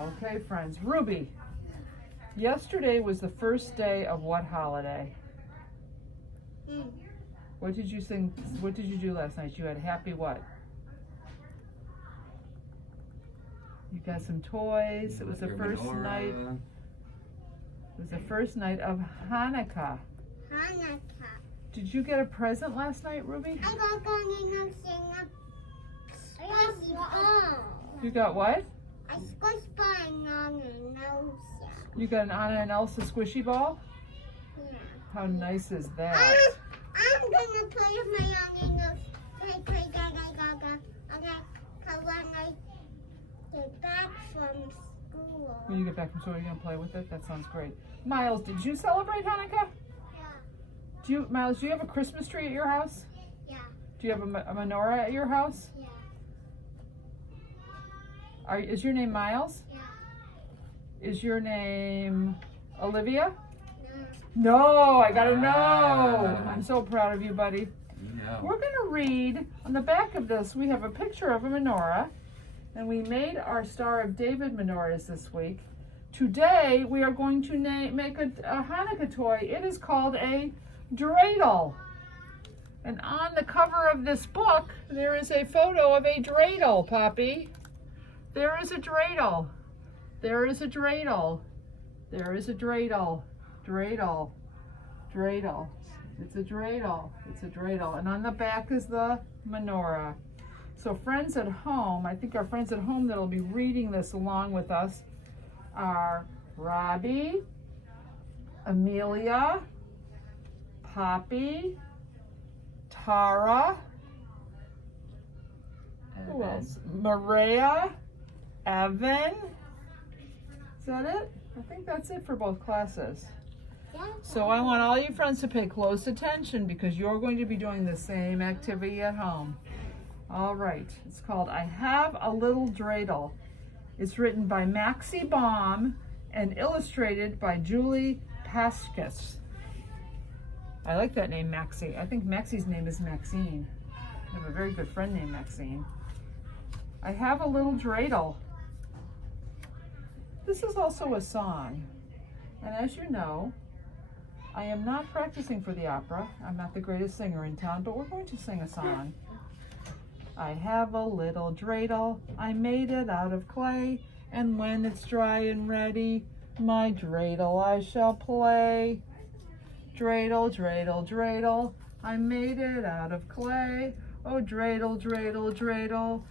Okay, friends. Ruby, yesterday was the first day of what holiday? What did you sing? What did you do last night? You had happy what? You got some toys. It was the first night. It was the first night of Hanukkah. Did you get a present last night, Ruby? You got what? You got an Anna and Elsa squishy ball? Yeah. How nice is that? I'm gonna play with my young play gaga. Cause when I get back from school. When you get back from school, you're gonna play with it? That sounds great. Miles, did you celebrate Hanukkah? Yeah. Miles, do you have a Christmas tree at your house? Yeah. Do you have a menorah at your house? Yeah. Is your name Miles? Yeah. Is your name Olivia? No. No, I gotta know. I'm so proud of you, buddy. Yeah. We're gonna read on the back of this. We have a picture of a menorah, and we made our Star of David menorahs this week. Today we are going to make a Hanukkah toy. It is called a dreidel. And on the cover of this book, there is a photo of a dreidel, Poppy. There is a dreidel. There is a dreidel. There is a dreidel. Dreidel. Dreidel. It's a dreidel. It's a dreidel. And on the back is the menorah. So friends at home, I think our friends at home that'll be reading this along with us are Robbie, Amelia, Poppy, Tara, who else? Maria, Evan. Is that it? I think that's it for both classes. So I want all you friends to pay close attention because you're going to be doing the same activity at home. All right, it's called I Have a Little Dreidel. It's written by Maxie Baum and illustrated by Julie Paskis. I like that name, Maxie. I think Maxie's name is Maxine. I have a very good friend named Maxine. I have a little dreidel. This is also a song. And as you know, I am not practicing for the opera. I'm not the greatest singer in town, but we're going to sing a song. I have a little dreidel. I made it out of clay. And when it's dry and ready, my dreidel I shall play. Dreidel, dreidel, dreidel. I made it out of clay. Oh, dreidel, dreidel, dreidel.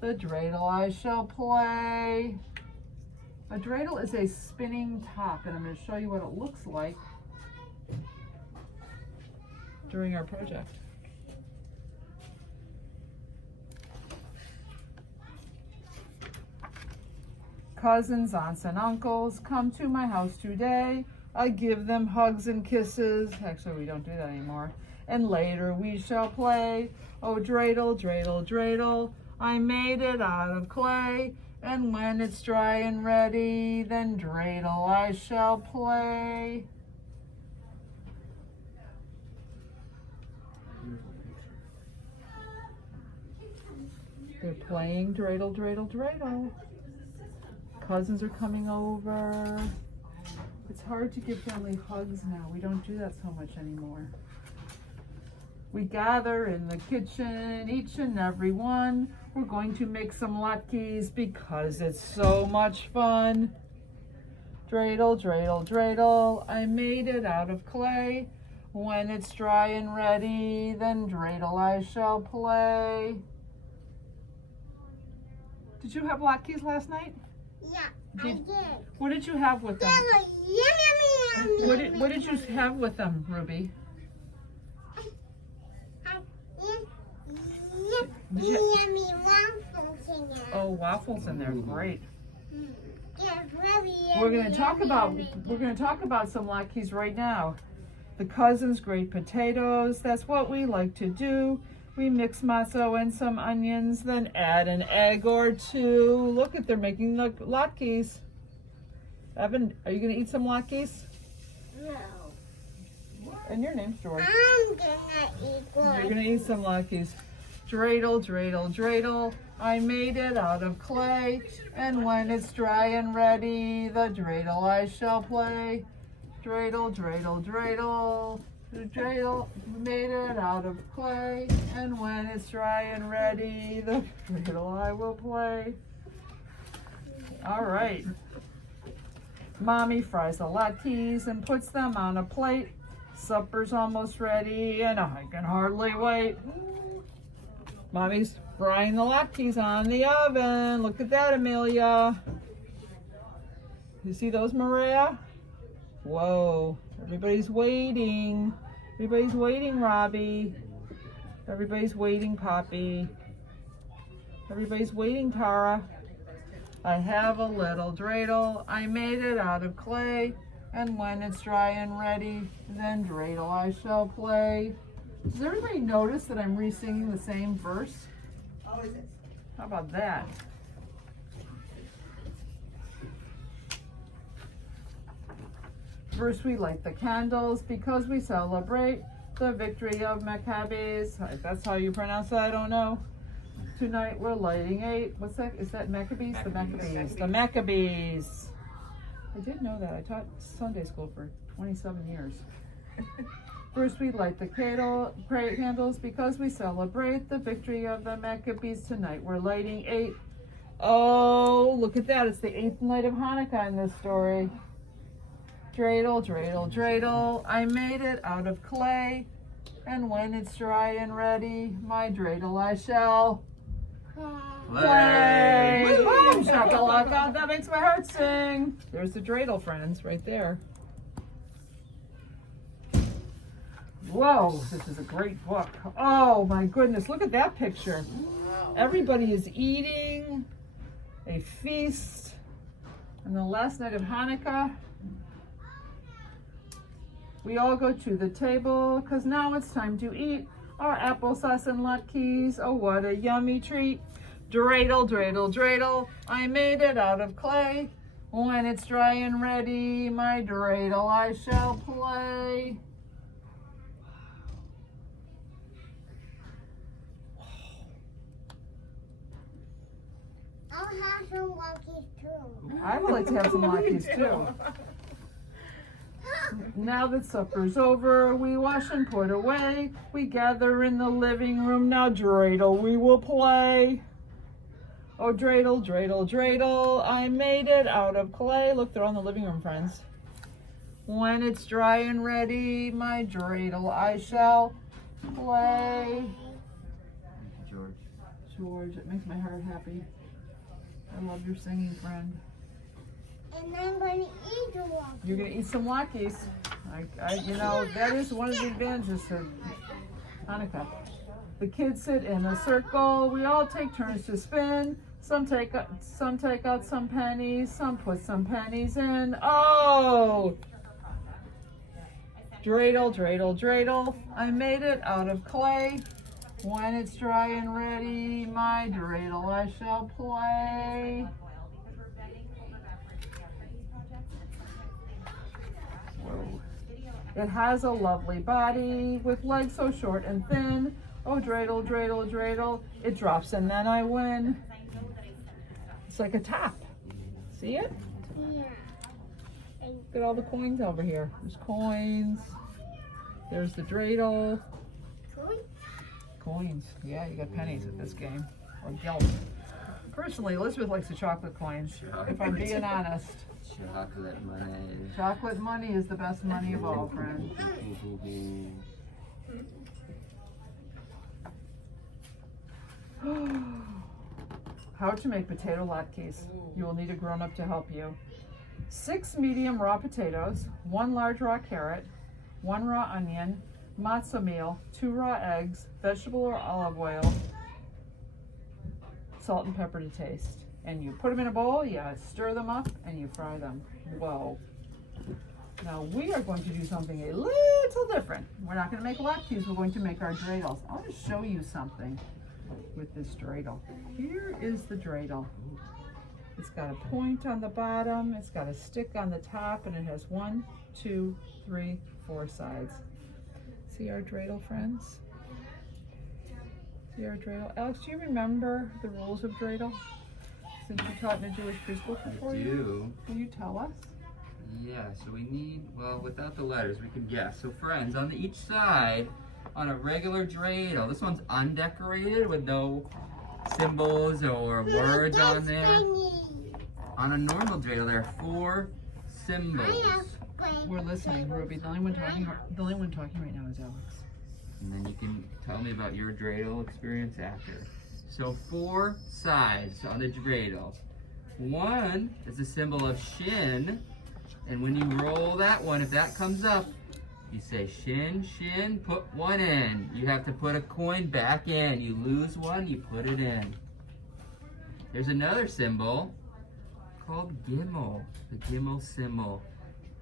The dreidel I shall play. A dreidel is a spinning top, and I'm going to show you what it looks like during our project. Cousins, aunts, and uncles come to my house today. I give them hugs and kisses. Actually, we don't do that anymore. And later we shall play. Oh, dreidel, dreidel, dreidel. I made it out of clay. And when it's dry and ready, then dreidel I shall play. They're playing dreidel, dreidel, dreidel. Cousins are coming over. It's hard to give family hugs now. We don't do that so much anymore. We gather in the kitchen, each and every one. We're going to make some latkes because it's so much fun. Dreidel, dreidel, dreidel. I made it out of clay. When it's dry and ready, then dreidel I shall play. Did you have latkes last night? Yeah, I did. What did you have with them? What did you have with them, Ruby? Yummy waffles in there. Oh, waffles in there, great. Yeah, very We're going to talk about some latkes right now. The cousins grate potatoes. That's what we like to do. We mix matzo and some onions, then add an egg or two. Look they're making the latkes. Evan, are you going to eat some latkes? No. And your name's George. I'm gonna eat one. You're going to eat some latkes. Dreidel, dreidel, dreidel. I made it out of clay, and when it's dry and ready, the dreidel I shall play. Dreidel, dreidel, dreidel, the dreidel made it out of clay, and when it's dry and ready, the dreidel I will play. All right. Mommy fries the latkes and puts them on a plate. Supper's almost ready, and I can hardly wait. Mommy's frying the latkes on the oven. Look at that, Amelia. You see those, Maria? Whoa, everybody's waiting. Everybody's waiting, Robbie. Everybody's waiting, Poppy. Everybody's waiting, Tara. I have a little dreidel. I made it out of clay. And when it's dry and ready, then dreidel I shall play. Does everybody notice that I'm re-singing the same verse? Oh, is it? How about that? First we light the candles because we celebrate the victory of Maccabees. That's how you pronounce that, I don't know. Tonight we're lighting 8. What's that? Is that Maccabees? The Maccabees. The Maccabees. I did know that. I taught Sunday school for 27 years. First we light the candles because we celebrate the victory of the Maccabees. Tonight we're lighting 8. Oh, look at that. It's the 8th night of Hanukkah in this story. Dreidel, dreidel, dreidel, I made it out of clay, and when it's dry and ready, my dreidel I shall play. Boom, shakalaka, that makes my heart sing. There's the dreidel, friends, right there. Whoa, this is a great book. Oh my goodness, look at that picture. Everybody is eating a feast on the last night of Hanukkah. We all go to the table, because now it's time to eat our applesauce and latkes. Oh, what a yummy treat. Dreidel, dreidel, dreidel, I made it out of clay. When it's dry and ready, my dreidel I shall play. I'll have some Luckies too. I would like to have some latkes too. Now that supper's over, we wash and put away. We gather in the living room. Now dreidel we will play. Oh, dreidel, dreidel, dreidel, I made it out of clay. Look, they're on the living room, friends. When it's dry and ready, my dreidel I shall play. George. George, it makes my heart happy. I love your singing, friend. And I'm going to eat the Luckies. You're gonna eat some latkes. You know, that is one of the advantages of Hanukkah. The kids sit in a circle. We all take turns to spin. Some take out some pennies. Some put some pennies in. Oh! Dreidel, dreidel, dreidel. I made it out of clay. When it's dry and ready, my dreidel I shall play. Whoa. It has a lovely body with legs so short and thin. Oh, dreidel, dreidel, dreidel. It drops and then I win. It's like a top. See it? Yeah. Look at all the coins over here. There's coins. There's the dreidel. Coins. Yeah, you got pennies at this game. Or gelt. Personally, Elizabeth likes the chocolate coins, if I'm being honest. Chocolate money. Chocolate money is the best money of all, friend. How to make potato latkes. You will need a grown-up to help you. 6 medium raw potatoes, 1 large raw carrot, 1 raw onion, matzo meal, 2 raw eggs, vegetable or olive oil, salt and pepper to taste. And you put them in a bowl, you stir them up, and you fry them. Whoa. Now we are going to do something a little different. We're not going to make latkes, we're going to make our dreidels. I want to show you something with this dreidel. Here is the dreidel. It's got a point on the bottom, it's got a stick on the top, and it has 1, 2, 3, 4 sides. See our dreidel, friends? See our dreidel. Alex, do you remember the rules of dreidel? Since you taught in a Jewish preschool for 4 years. Do. Will you tell us? Yeah, so we need, well, without the letters, we can guess. So friends, on each side, on a regular dreidel, this one's undecorated with no symbols or words on there. On a normal dreidel, there are 4 symbols. We're listening, Ruby. The only one talking right now is Alex. And then you can tell me about your dreidel experience after. So 4 sides on the dreidel. One is a symbol of shin. And when you roll that one, if that comes up, you say shin, shin, put 1 in. You have to put a coin back in. You lose 1, you put it in. There's another symbol called gimel, the gimel symbol.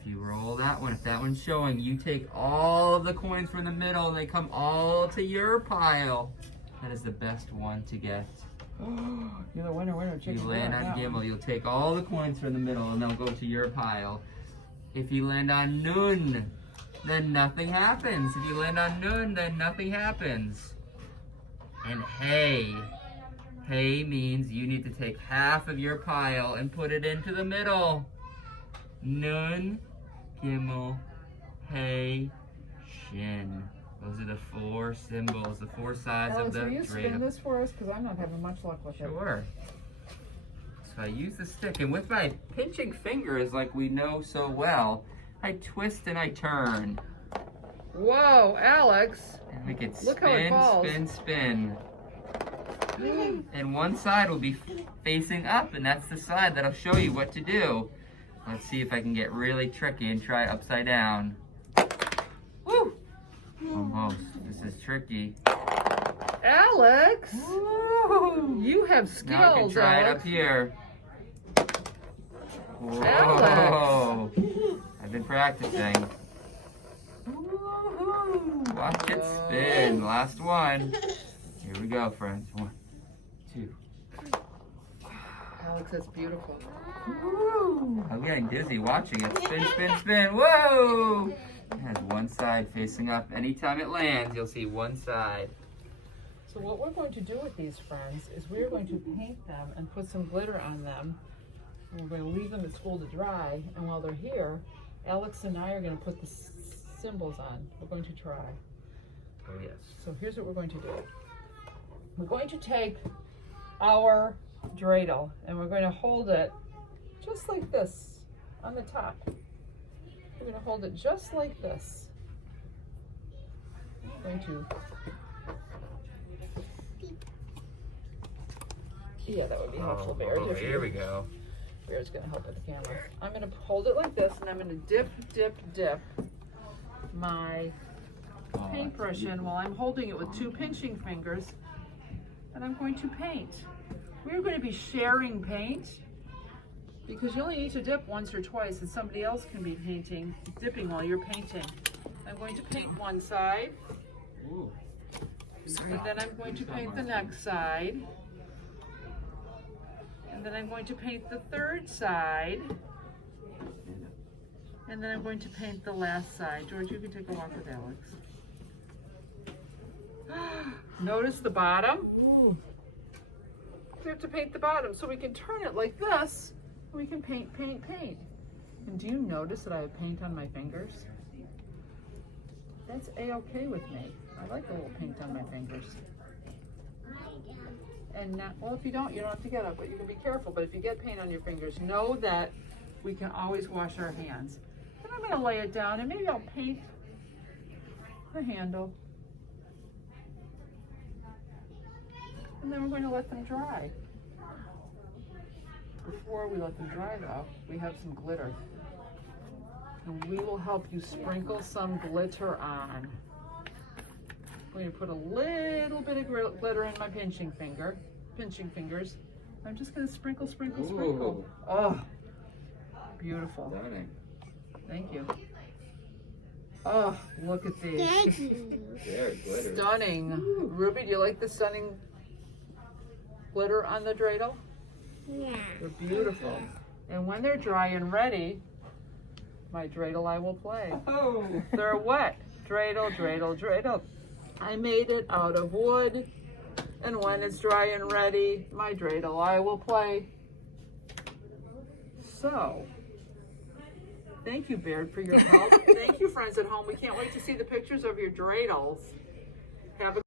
If you roll that one, if that one's showing, you take all of the coins from the middle and they come all to your pile. That is the best one to get. You're the winner. If you land on gimel, you'll take all the coins from the middle and they'll go to your pile. If you land on nun, then nothing happens. If you land on nun, then nothing happens. And hey. Hey means you need to take half of your pile and put it into the middle. Nun, gimel, hey, shin. Those are the 4 symbols, the 4 sides Alex, of the will you spin dreidel. this for us? Because I'm not having much luck with it. Sure. So I use the stick, and with my pinching fingers, like we know so well, I twist and I turn. Whoa, Alex! And we can Look how it spin, falls. spin, spin. And one side will be facing up, and that's the side that'll show you what to do. Let's see if I can get really tricky and try upside down. Woo! Almost. This is tricky. Alex! Woo! You have skills, Now I can try it Alex. up here. Whoa! Alex. I've been practicing. Woohoo! Watch it spin. Last one. Here we go, friends. 1, 2. Alex, that's beautiful. Woo! I'm getting dizzy watching it. Spin, spin, spin. Whoa! It has one side facing up. Anytime it lands, you'll see one side. So what we're going to do with these friends is we're going to paint them and put some glitter on them. And we're going to leave them at school to dry. And while they're here, Alex and I are going to put the symbols on. We're going to try. Oh, yes. So here's what we're going to do. We're going to take our dreidel and we're going to hold it just like this on the top. We're going to hold it just like this. I'm going to, yeah, that would be helpful, Bear. Oh, here we go. Bear's going to help with the camera. I'm going to hold it like this and I'm going to dip my paintbrush in while I'm holding it with 2 pinching fingers. And I'm going to paint. We're going to be sharing paint because you only need to dip once or twice and somebody else can be dipping while you're painting. I'm going to paint one side. Ooh. And then I'm going to paint the next side. And then I'm going to paint the 3rd side. And then I'm going to paint the last side. George, you can take a walk with Alex. Notice the bottom? Ooh. We have to paint the bottom so we can turn it like this. And we can paint. And do you notice that I have paint on my fingers? That's A-okay with me. I like a little paint on my fingers. And now, well, if you don't have to get up, but you can be careful. But if you get paint on your fingers, know that we can always wash our hands. Then I'm going to lay it down and maybe I'll paint the handle. And then we're going to let them dry. Before we let them dry though, we have some glitter. And we will help you sprinkle some glitter on. We're going to put a little bit of glitter in my pinching fingers. I'm just going to sprinkle. Ooh. Oh, beautiful. Stunning. Thank you. Oh, look at these. Thank you. Very glitter. Stunning. Ruby, do you like the stunning glitter on the dreidel? Yeah. They're beautiful. And when they're dry and ready, my dreidel I will play. Oh. They're wet. Dreidel. I made it out of wood And when it's dry and ready, my dreidel I will play. So, thank you, Baird, for your help. Thank you, friends at home. We can't wait to see the pictures of your dreidels. Have a